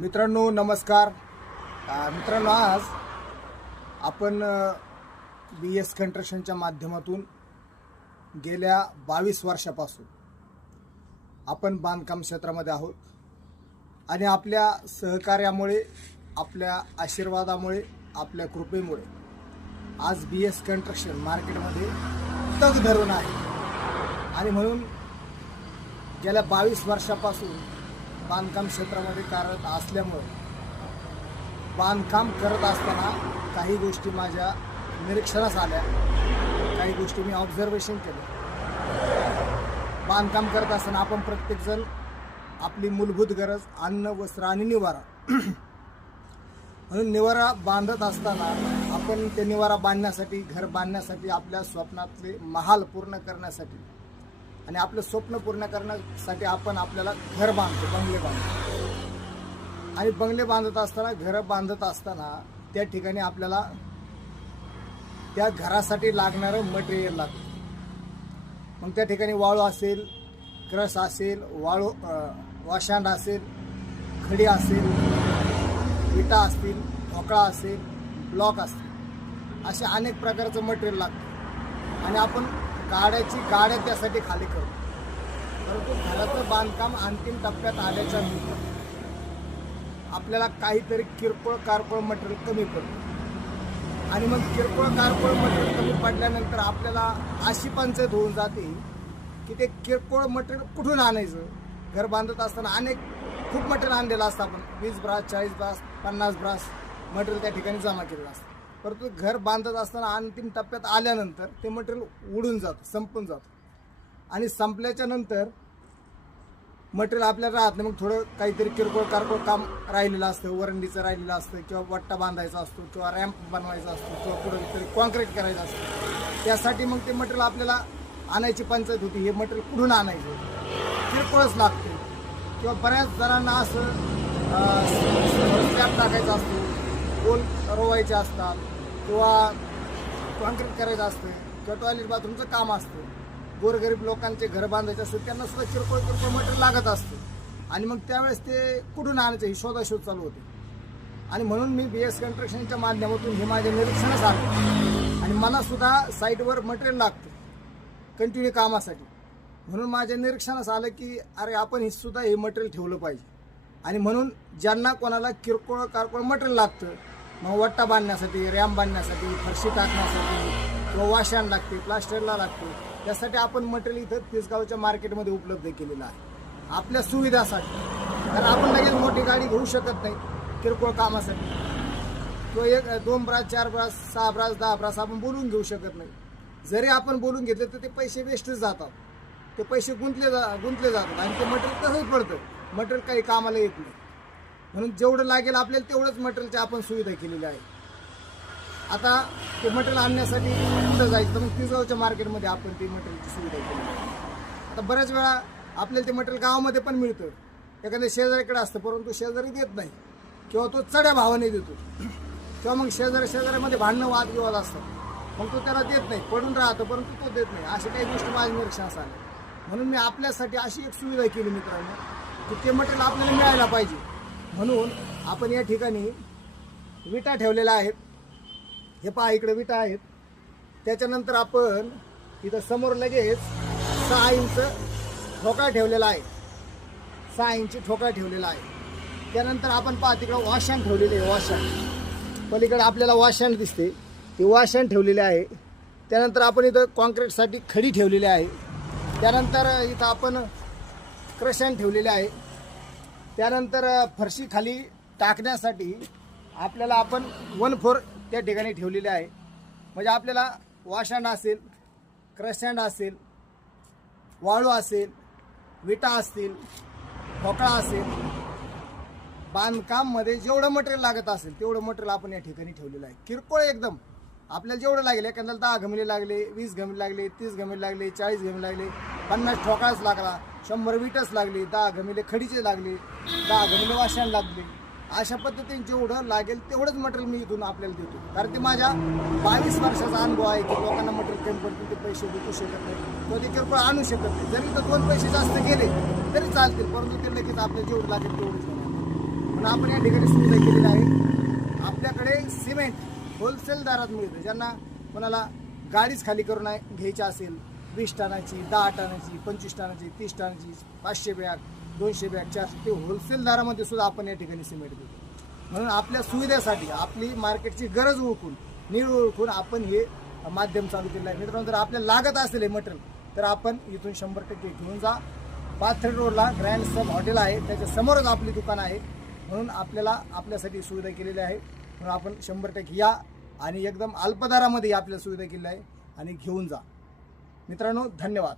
मित्रांनो नमस्कार. मित्रांनो आज आपण बी एस कंट्रक्शनच्या माध्यमातून गेल्या बावीस वर्षापासून आपण बांधकाम क्षेत्रामध्ये आहोत. आणि आपल्या सहकार्यामुळे आपल्या आशीर्वादामुळे आपल्या कृपेमुळे आज बी एस कंट्रक्शन मार्केटमध्ये तग धरून आहे. आणि म्हणून गेल्या बावीस वर्षापासून बांधकाम क्षेत्रामध्ये कार्यरत असल्यामुळे बांधकाम करत असताना काही गोष्टी माझ्या निरीक्षणास आल्या. काही गोष्टी मी ऑब्झर्वेशन केलं. बांधकाम करत असताना आपण प्रत्येकजण आपली मूलभूत गरज अन्न वस्त्र आणि निवारा. म्हणून निवारा बांधत असताना आपण ते निवारा बांधण्यासाठी घर बांधण्यासाठी आपल्या स्वप्नातले महाल पूर्ण करण्यासाठी आणि आपलं स्वप्न पूर्ण करण्यासाठी आपण आपल्याला घर बांधतो बंगले बांधतो. आणि बंगले बांधत असताना घरं बांधत असताना त्या ठिकाणी आपल्याला त्या घरासाठी लागणारं मटेरियल लागतं. मग त्या ठिकाणी वाळू असेल क्रस असेल वाळू वाशांड असेल खडी असेल विटा असतील ठोकळा असेल ब्लॉक असतील. असे अनेक प्रकारचं मटेरियल लागतं. आणि आपण गाड्याची गाड्या त्यासाठी खाली करतो परंतु घराचं बांधकाम अंतिम टप्प्यात आल्याच्यानंतर आपल्याला काहीतरी किरकोळ कारकोळ मटेरियल कमी पडतं आणि मग किरकोळ कारकोळ मटेरियल कमी पडल्यानंतर आपल्याला अशी पंचायत होऊन जाते की ते किरकोळ मटेरियल कुठून आणायचं? घर बांधत असताना अनेक खूप मटेरियल आणलेलं असतं आपण. वीस ब्रास चाळीस ब्रास पन्नास ब्रास मटेरियल त्या ठिकाणी जमा केलेलं असतं. परंतु घर बांधत असताना अंतिम टप्प्यात आल्यानंतर ते मटेरियल उडून जातं संपून जातं. आणि संपल्याच्या नंतर मटेरियल आपल्याला राहत नाही. मग थोडं काहीतरी किरकोळ कारकोळ काम राहिलेलं असतं. वरंडीचं राहिलेलं असतं किंवा वट्टा बांधायचा असतो किंवा रॅम्प बनवायचा असतो किंवा कुठं तरी कॉन्क्रीट करायचं असतं. त्यासाठी मग ते मटेरियल आपल्याला आणायची पंचायत होती. हे मटेरियल कुठून आणायचं? किरकोळच लागते. किंवा बऱ्याच जणांना असं स्लॅब टाकायचा असतो. गोल रोवायचे असतात किंवा कॉन्क्रीट करायचं असतं किंवा टॉयलेट बाथरूमचं काम असतं. गोरगरीब लोकांचे घर बांधायचे असतं त्यांना सुद्धा किरकोळ किरकोळ मटेरियल लागत असतं. आणि मग त्यावेळेस ते कुठून आणायचं? ही शोधाशोध चालू होते. आणि म्हणून मी बी एस कन्स्ट्रक्शनच्या माध्यमातून हे माझे निरीक्षणच आलं आणि मला सुद्धा साईटवर मटेरियल लागतं कंटिन्यू कामासाठी. म्हणून माझ्या निरीक्षणास आलं की अरे आपण हे सुद्धा हे मटेरियल ठेवलं पाहिजे. आणि म्हणून ज्यांना कोणाला किरकोळ कारकोळ मटेरियल लागतं मग वट्टा बांधण्यासाठी रॅम बांधण्यासाठी फरशी टाकण्यासाठी किंवा वाशान लागते प्लास्टरला लागते. त्यासाठी आपण मटेरियल इथं तिसगावच्या मार्केटमध्ये उपलब्ध केलेलं आहे. आपल्या सुविधासाठी. कारण आपण लगेच मोठी गाडी घेऊ शकत नाही किरकोळ कामासाठी. किंवा एक दोन ब्रास चार ब्रास सहा ब्रास दहा ब्रास आपण बोलून घेऊ शकत नाही. जरी आपण बोलून घेतले तर ते पैसे वेस्टच जातात. ते पैसे गुंतले जा गुंतले जातात. आणि ते मटेरियल तसंच पडतं मटेरियल काही कामाला येत नाही. म्हणून जेवढं लागेल आपल्याला तेवढंच मटेरियलची आपण सुविधा केलेली आहे. आता ते मटेरियल आणण्यासाठी कुठं जायचं? तर मग तिसगावच्या मार्केटमध्ये आपण ते मटेरियलची सुविधा केली आहे. आता बऱ्याच वेळा आपल्याला ते मटेरियल गावामध्ये पण मिळतं. एखाद्या शेजाऱ्याकडे असतं परंतु शेजारी देत नाही. किंवा तो चढ्या भावाने देतो. किंवा मग शेजारी शेजाऱ्यामध्ये भांडणं वादविवाद असतात. मग तो त्याला देत नाही पडून राहतो परंतु तो देत नाही. अशा काही गोष्टी माझ्या निरीक्षणास आल्या म्हणून मी आपल्यासाठी अशी एक सुविधा केली मित्रांनो की ते मटेरियल आपल्याला मिळायला पाहिजे. म्हणून आपण या ठिकाणी विटा ठेवलेल्या आहेत. हे पहा इकडे विटा आहेत. त्याच्यानंतर आपण इथं समोर लगेच सहा इंच ठोका ठेवलेला आहे. सहा इंच ठोका ठेवलेला आहे. त्यानंतर आपण पहा तिकडं वाशान ठेवलेले आहे वाशान पलीकडे आपल्याला वाशान दिसते. ती वाशान ठेवलेली आहे. त्यानंतर आपण इथं कॉन्क्रीटसाठी खडी ठेवलेली आहे. त्यानंतर इथं आपण क्रशान ठेवलेले आहे. त्यानंतर फरशी खाली टाकण्यासाठी आपल्याला आपण वन फोर त्या ठिकाणी ठेवलेले आहे. म्हणजे आपल्याला वाशांड असेल क्रशांड असेल वाळू असेल विटा असतील ठोकळा असेल बांधकाममध्ये जेवढं मटेरियल लागत असेल तेवढं मटेरियल आपण या ठिकाणी ठेवलेलं आहे. किरकोळ एकदम. आपल्याला जेवढं लागेल एखाद्याला दहा घमिले लागले वीस गमिले लागले तीस गमिले लागले चाळीस गमिले लागले पन्नास ठोकाळच लागला शंभर विटच लागली दहा गमिले खडीचे लागले दहा घमिले वाशान लागले. अशा पद्धतीने जेवढं लागेल तेवढंच मटेरियल मी इथून आपल्याला देतो. कारण ते माझ्या बावीस वर्षाचा अनुभव आहे की लोकांना मटेरियल कमी पडतील ते पैसे विकू शकत नाही. किंवा ते किरकोळ आणू शकत नाही. जरी तर दोन पैसे जास्त गेले तरी चालतील परंतु ते लगेच आपल्याला जेवढं लागेल तेवढंच पण आपण या ठिकाणी सुविधा केलेली आहे. आपल्याकडे सिमेंट होलसेल दरात मिळतं. ज्यांना कोणाला गाडीच खाली करून घ्यायची असेल वीस टनाची दहा टनाची पंचवीस टनाची तीस टनाची पाचशे बॅग दोनशे बॅग चारशे ते होलसेल दरामध्ये सुद्धा आपण या ठिकाणी सिमेंट देतो. म्हणून आपल्या सुविधेसाठी आपली मार्केटची गरज ओळखून नीड ओळखून आपण हे माध्यम चालू केलं आहे. मित्रांनो जर आपल्याला लागत असेल हे मटेरियल तर आपण इथून शंभर टक्के घेऊन जा. पाथरी रोडला ग्रँड सब हॉटेल आहे. त्याच्या समोरच आपली दुकान आहे. म्हणून आपल्याला आपल्यासाठी सुविधा केलेली आहे म्हणून आपण शंभर टक्के या आणि एकदम अल्प आपल्या आपल्याला सुविधा केली आहे आणि घेऊन जा. मित्रांनो धन्यवाद.